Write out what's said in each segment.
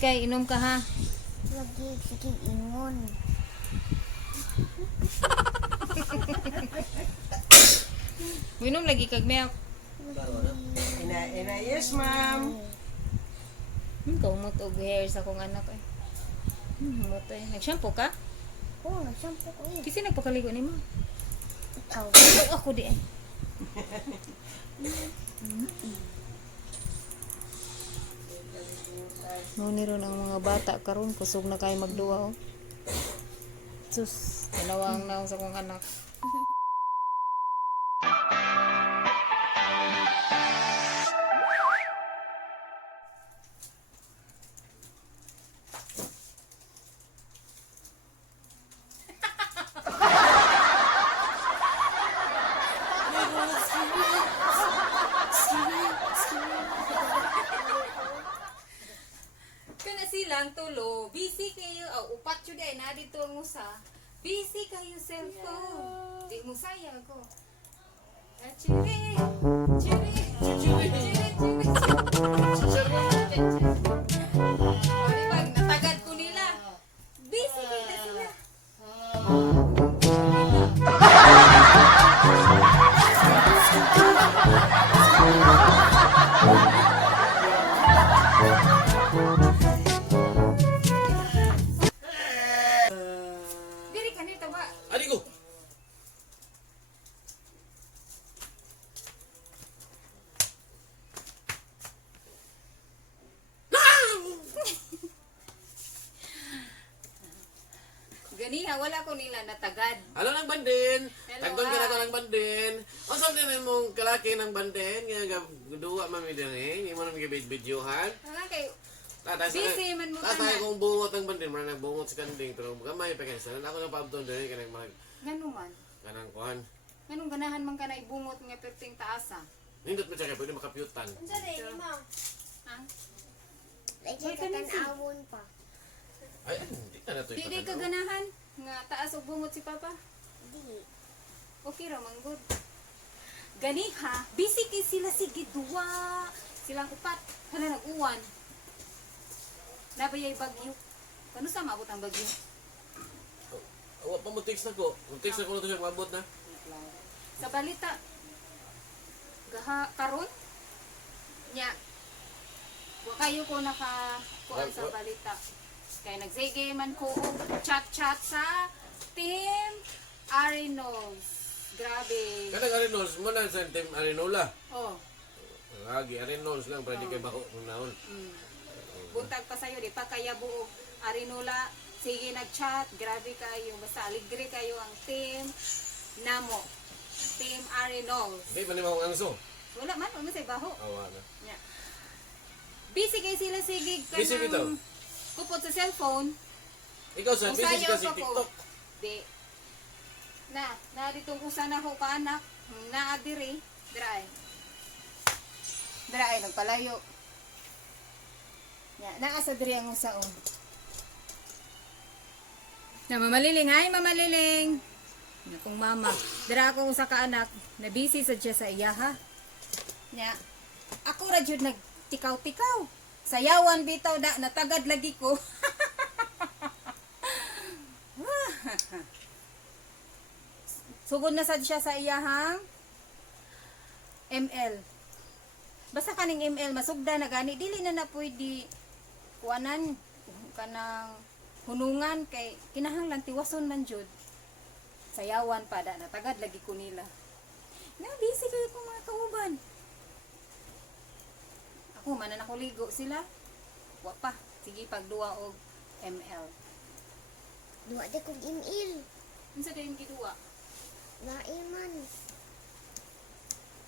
Kay, inom ka ha. Lagi, sige, ingon. Inom lagi kag milk. Yes, ma'am. Kaumot og hair sa akong anak eh. Humot eh. Nag-shampoo ka? Oo, nagsampo ko eh. Kasi nagpakaligo ni mo. Ikaw. Ako di eh. Muni ron ang mga bata karon kusog na kay magduwa oh. Sus, dalawang naong sa kong anak. Kana silang tulo, busy kayo, upat yun ay na dito ang usa. Busy kayo cellphone. Di mo saya ko. Chiri, chiri, chiri, chiri, chiri. Di ba, natagad ko nila. Busy kayo na sila. Diri ka nito ba? Adigo. Ganiha, wala ko nila natagad. Halo ng bandin. Hello, Tagdon ka na ah. ko ng bandin. Ang sabi din mong kalaki ng bandin. Nga duwa mami din eh. Hindi mo nang gabid-videohan. Wala kayo. Busy man mo Tapos tanan. tayo kong bungot ng bandin. Marang nagbungot sa kanding. Pero gamay pa kayo. Ako nang paabton din. Kanang mga Ngano man? kanang kuhan. Nganong ganahan man ka na ibungot nga perting taasa? Nindot mo siya kayo. Pwede makapyutan. Sa rin, ma'am. Ha? Lagi Wait, ka kanin si- tanawon pa. Ay, hindi ka na ito. Di ka ganahan nga taas og bungot si papa. Di. Okay ra man good. Gani ha, busy kay sila sige duwa. Silang upat, hala nag-uwan. Nabayay bagyo. Kano sa maabot ang bagyo? Awa pa mo text na ko. Text na ko na ito siya mabot na. Sa balita gaha karon nya wa kayo ko naka kuan sa balita. Kaya nagsige man ko og chat-chat sa Team Arinos. Grabe. Kanang Arenols mo na sa team Arenola. Oh. Lagi Arenols lang. Pwede kayo bako kung naon. Buntag pa sa'yo, di pa kaya buo. Arinola, sige nag-chat, grabe kayo. Basta aligre kayo ang team Namo. Team Arinols. Hindi pa ni mga angso. Wala man, wala sa baho. Awa na. Yeah. Busy kayo sila sige ka Busy bitaw? kupot sa cellphone. Ikaw sa Kung business sayaw ka si pa ko. TikTok. Di. Na ditong usa na ko ka anak. Na adiri. Dry. Dry, nagpalayo. Ya, naa sa diri ang usa on. Na mamaliling, hi mamaliling. Akong mama. Dira ako usa ka anak, na busy sad siya sa iya ha. Nya. Ako ra jud nagtikaw-tikaw. Sayawan bitaw da natagad lagi ko. Sugod na sad siya sa iyahang ML. Basta kaning ML masugda na gani dili na na pwede kuanan kanang hunungan kay kinahanglan tiwason man jud. Sayawan pa da natagad lagi ko nila. Nga busy kayo kung mga kauban. Ako man na nakuligo sila. Wa pa. Sige pagduwa og ML. Duwa di kong email. Unsa dayon giduwa? Naiman.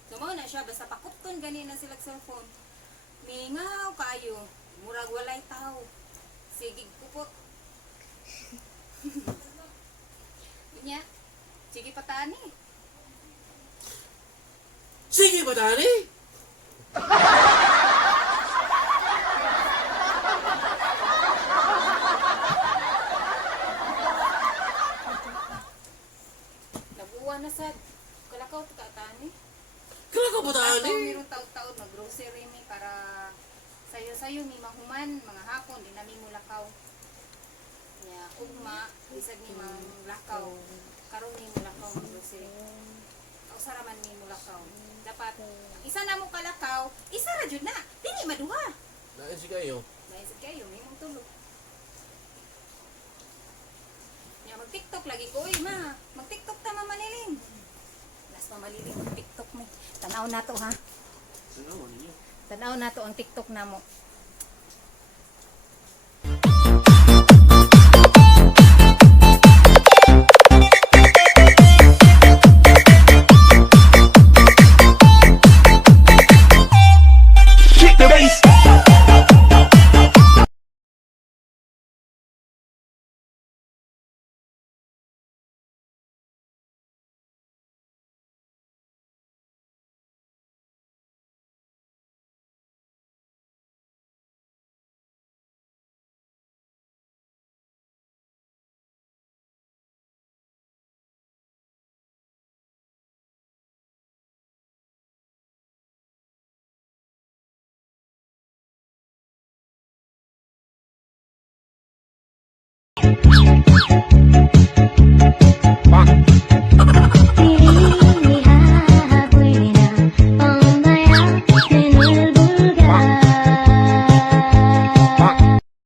Sumaw na siya, basta pakupton gani na sila cellphone. Mingaw kayo, murag walay tao. Sige, kupot. Inya, sige patani. Sige ba, Dani? Nabuwa na sad. Kalakaw to katani. Kala ka ba, Ato Dani? meron taon-taon mag-grocery mi para sayo sayo ni mahuman, mga hapon, di namin mulakaw. Nya, ugma, isag ni mang lakaw. Karon ni mulakaw, mga grocery. Usara man ni mulakaw. Dapat, ang isa na mo kalakaw, isa ra jud na. Dili maduha. Nais kayo. Naisip kayo, may mong tulog. Nya, mag-tiktok lagi ko, uy ma. Mag-tiktok ta mamaniling. Las mamaliling mag-tiktok mo. Tanaw na to ha. Ano mo ninyo? Tanaw na to ang tiktok na mo.